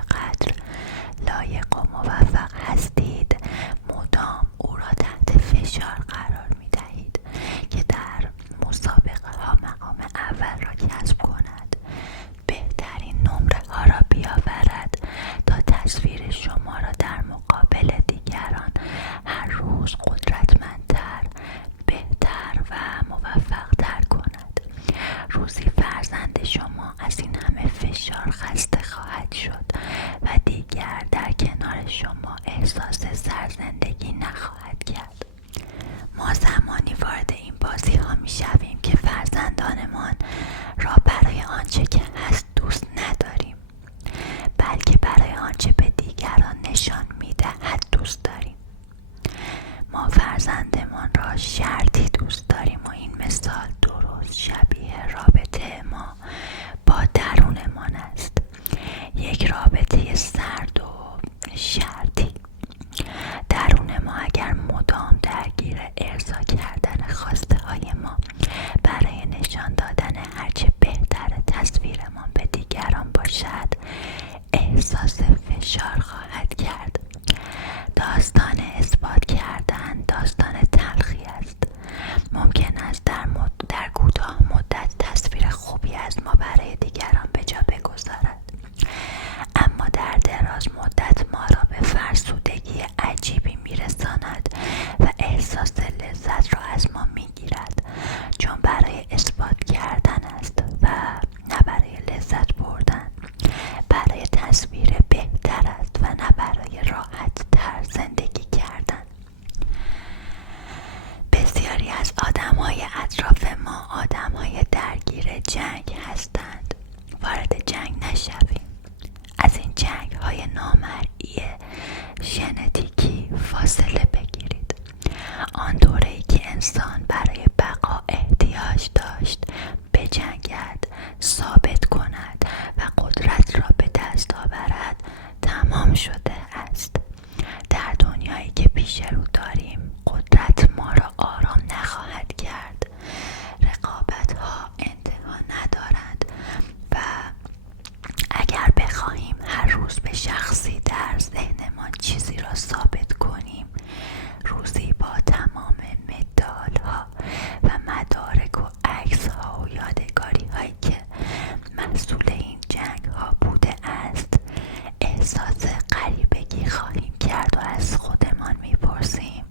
چقدر لایق و موفق هستید، مدام او را تحت فشار قرار می دهید که در مسابقه ها مقام اول را کسب کند، بهترین نمره ها را بیاورد تا تصویر شما را در مقابل دیگران هر روز قدرتمندتر، بهتر و موفقتر کند. روزی فرزند شما از این همه فشار خسته خواهد شد و دیگر در کنار شما احساس سرزندگی نخواهد کرد. ما زمانی وارد این بازی ها می شویم که فرزندانمان را برای آنچه که هست دوست نداریم، بلکه برای آنچه به دیگران نشان می دهد دوست داریم. ما فرزندمان را شرطی دوست داریم و این مثال درست شبیه رابطه ما با درونمان است. یک رابطه سرد و شرطی. درون ما اگر مدام درگیر ارضا کردن خواسته های ما برای نشان دادن هرچه بهتر تصویرمان به دیگران باشد، احساس فشار خواهد کرد. داستان اثبات کردن داستان تلخی است. ممکن است در کوتاه مدت تصویر خوبی از ما برای دیگران به جا بگذارد، اما در دراز مدت ما را به فرسودگی عجیبی میرساند و احساس لذت را از ما میگیرد، چون برای اثبات کردن است و نه برای لذت بردن، برای تصویر بهتر است و نه برای راحت تر زندگی کردن. بسیاری از آدم‌های اطراف ما آدم‌های درگیر جنگ هستند. وارد جنگ نشویم. از این جنگ‌های نامرئی ژنتیکی فاصله بگیرید. آن دوره‌ای که انسان برای بقا احتیاج داشت بجنگد، ثابت کند و قدرت را به دست آورد تمام شده است. در دنیایی که پیش رو داریم قدرت ما را آرام نخواهد کرد. رقابت ها انتها ندارد و اگر بخواهیم هر روز به شخصی در ذهنمان چیزی را ثابت کنیم، روزی با تمام مدال ها و مدارک و عکس ها و یادگاری هایی که مسئول این جنگ ها بوده است، احساس غریبگی خواهیم کرد و از خودمان میپرسیم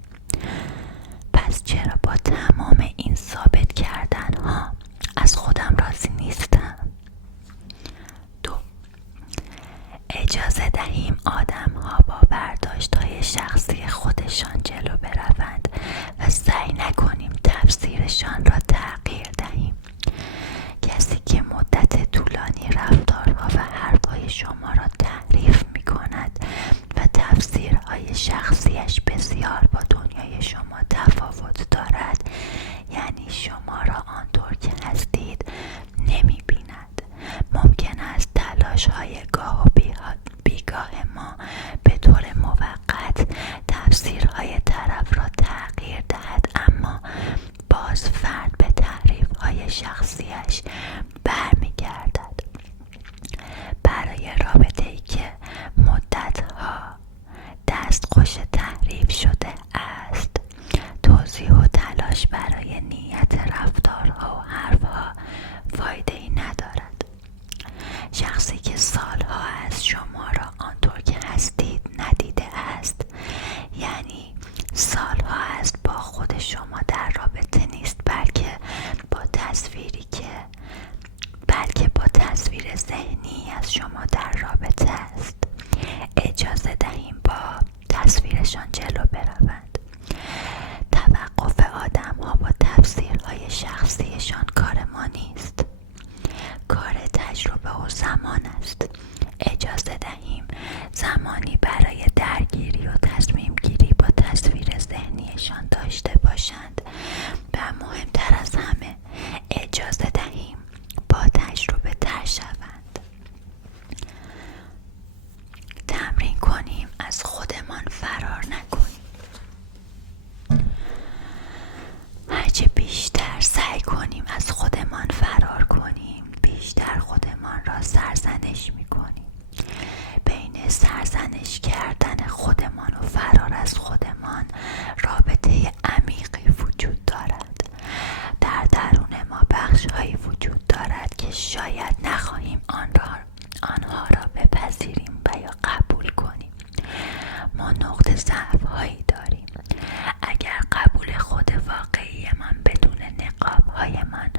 پس چرا با تمام این ثابت کردن ها از خودم راضی نیستم؟ 2. اجازه دهیم آدم ها با برداشت های شخصی خودشان جلو بروند و سعی نکنیم تفسیرشان را تغییر دهیم. کسی که مدت طولانی رفتارها و حرفهای شما را تحریف می کند و تفسیرهای شخصیش بسیار با دنیای شما تفاوت دارد، یعنی شما را آنطور که هستید نمی بیند. ممکن است تلاش های گاه و بیگاه ما به طور موقت تفسیرهای طرف را تغییر دهد، اما باز فرد به تحریف های شخصیش برمیگردد. برای رابطه‌ای که مدتها دستخوش تحریف شده است، سرزنش کردن خودمان و فرار از خودمان رابطه عمیقی وجود دارد. در درون ما بخش‌هایی وجود دارد که شاید نخواهیم آنها را بپذیریم و یا قبول کنیم. ما نقطه ضعف‌هایی داریم. اگر قبول خود واقعیمان بدون نقاب‌هایمان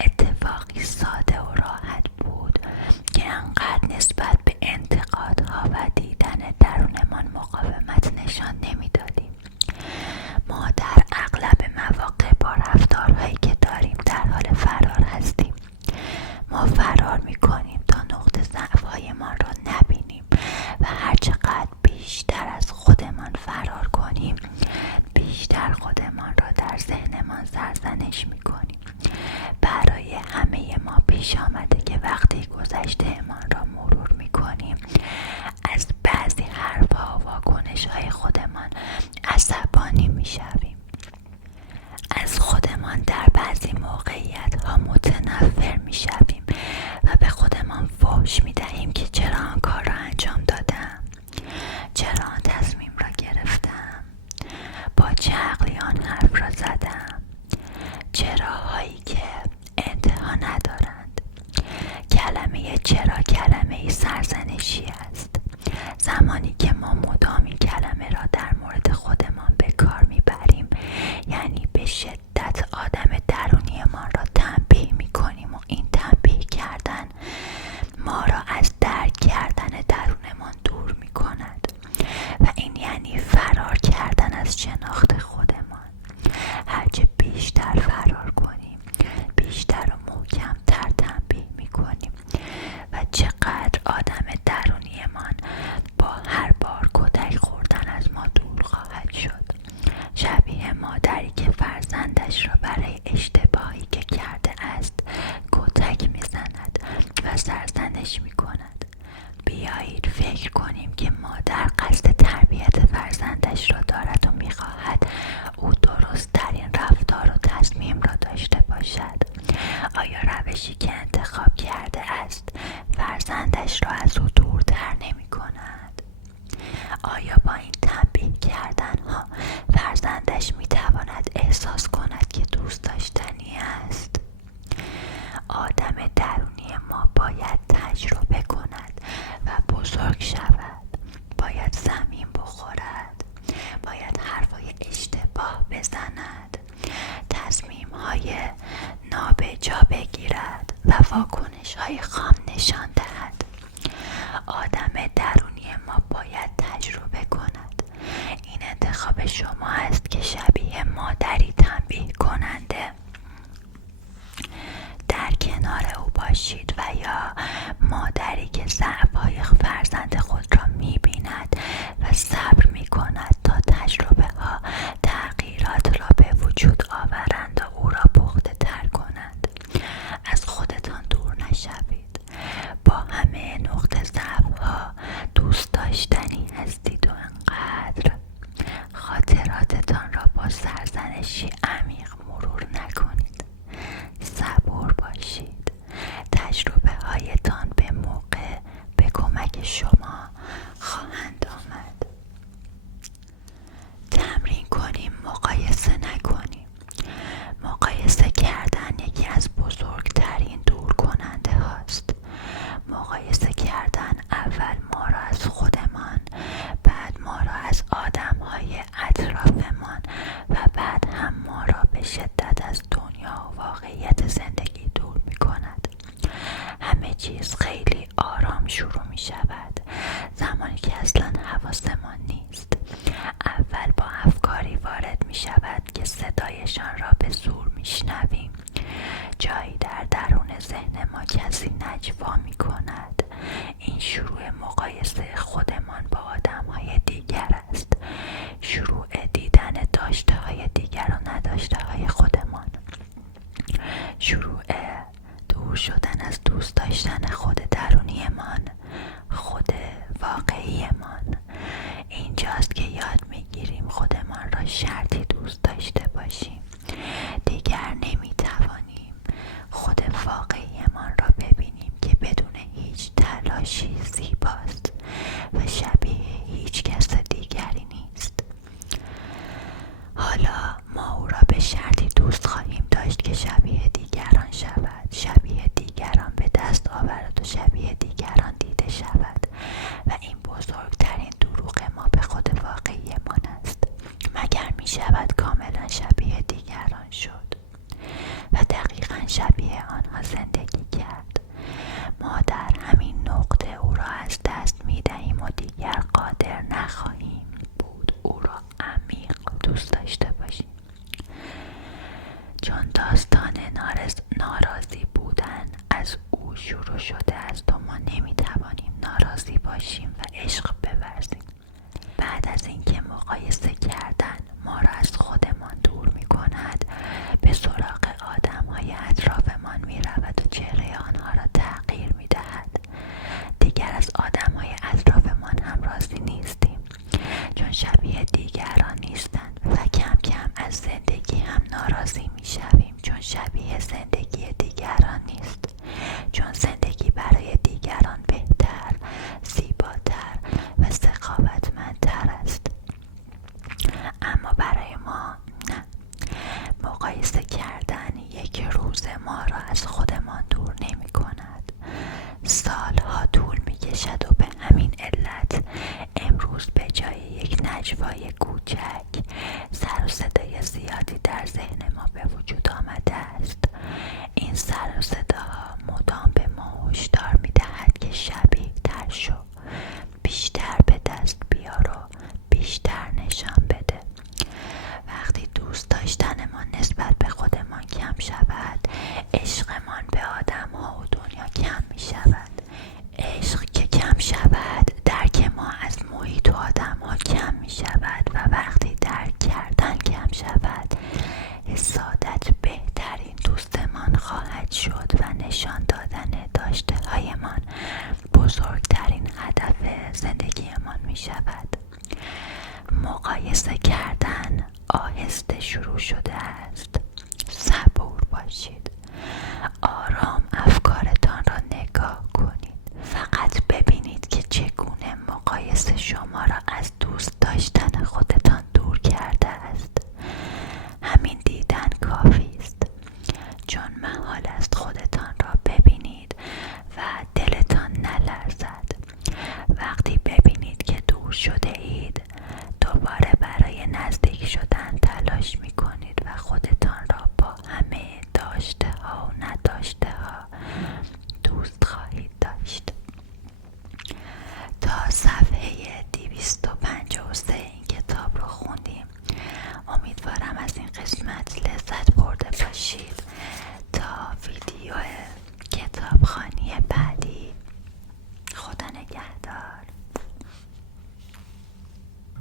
اتفاقی ساده و راحت بود که انقدر نسبت به انتقادها و دیدن درونمان مقاومت نشان نمی‌دادیم. ما در اغلب مواقع با رفتارهایی که داریم در حال فرار هستیم. ما فرار می‌کنیم تا نقطه ضعف‌هایمان را نبینیم و هرچقدر بیشتر از خودمان فرار کنیم بیشتر خودمان را در ذهنمان سرزنش می‌کنیم. برای همه ما پیش آمده که وقتی گذشته‌مان را مرور می‌کنیم از بعضی حرف‌ها و واکنش‌های خودمان عصبانی می‌شویم. از خودمان در بعضی موقعیت‌ها متنفر می‌شویم و به خودمان فحش می‌دهیم که چرا آن کار را انجام دادم، چرا آن تصمیم را گرفتم، با چه عقلی آن حرف را زدم. چراهایی که انتها ندارند. کلمه چرا کلمه سرزنشی است. زمانی که ما مدام این کلمه را در مورد خودمان به کار میبریم یعنی به شدت آدم درونیمان را تنبیه میکنیم و این تنبیه کردن ما را از درک کردن درونمان دور میکند و این یعنی فرار کردن از شناخت خودمان. هرچه بیشتر فرار کنیم بیشتر و محکمتر تنبیه میکنیم و چقدر آدم درونیمان با هر بار کتک خوردن از ما دور خواهد شد. شبیه مادری که فرزندش را برای اشتباهی که کرده است کتک میزند و سرزنش میکند. بیایید فکر کنیم که مادر قصد تربیت فرزندش را دارد و میخواهد او درست ترین رفتار و تصمیم را داشته باشد. آیا روشی که انتخاب کرده است فرزندش را از او دورتر نمی کند؟ آیا با این تنبیه کردن ها فرزندش می تواند احساس کند که دوست داشتنی است؟ آدم درونی ما باید تجربه کند و بزرگ شود. باید زمین بخورد. باید حرفای اشتباه بزند. تصمیم های نابجا بگیرد و واکنش های خام نشان دهد. آدم درونی ما باید تجربه کند. این انتخاب شما است که شبیه مادری تنبیه کننده در کنار او باشید و یا مادری که ضعف‌های فرزند خود را می‌بیند و صبر می‌کند تا تجربه ها تغییرات را به وجود آورند و او را پخته تر کنند. از خودتان دور نشوید. با همه نقطه ضعف‌ها دوست داشتنی هستید و انقدر خاطراتتان را با سرزنشی عمیق مرور نکنید. صبور باشید. تجربه هایتان به موقع به کمک شما خواهند آمد. تمرین کنیم مقایسه نکنیم. مقایسه کردن یکی از بزرگترین دور کننده هاست. مقایسه کردن اول ما را از خودمان، بعد ما را از آدم های اطرافمان و بعد هم ما را به شدت از دنیا و واقعیت زندگی دور می کند. همه چیز خیلی آرام شروع می شود زمانی که اصلا حواسمان نیست. اول با افکاری وارد می شود که صدایشان را به زور می شنویم. جایی در درون ذهن ما کسی نجوا می کند. این شروع مقایسه خودمان با آدم های دیگر است. شروع دیدن داشته های دیگر و نداشته های خودمان. شروع دور شدن از دوست داشتن خود درونیمان، خود واقعیمان. اینجاست که یاد میگیریم خودمان را شرطی دوست داشته باشیم. دیگر نمیتوانیم خود واقعیمان را ببینیم که بدون هیچ تلاشی زیباست و شبیه زندگیمان می شود. مقایسه کردن آهسته شروع شده است. صبور باشید. آرام افکارتان را نگاه کنید. فقط ببینید که چگونه مقایسه شما را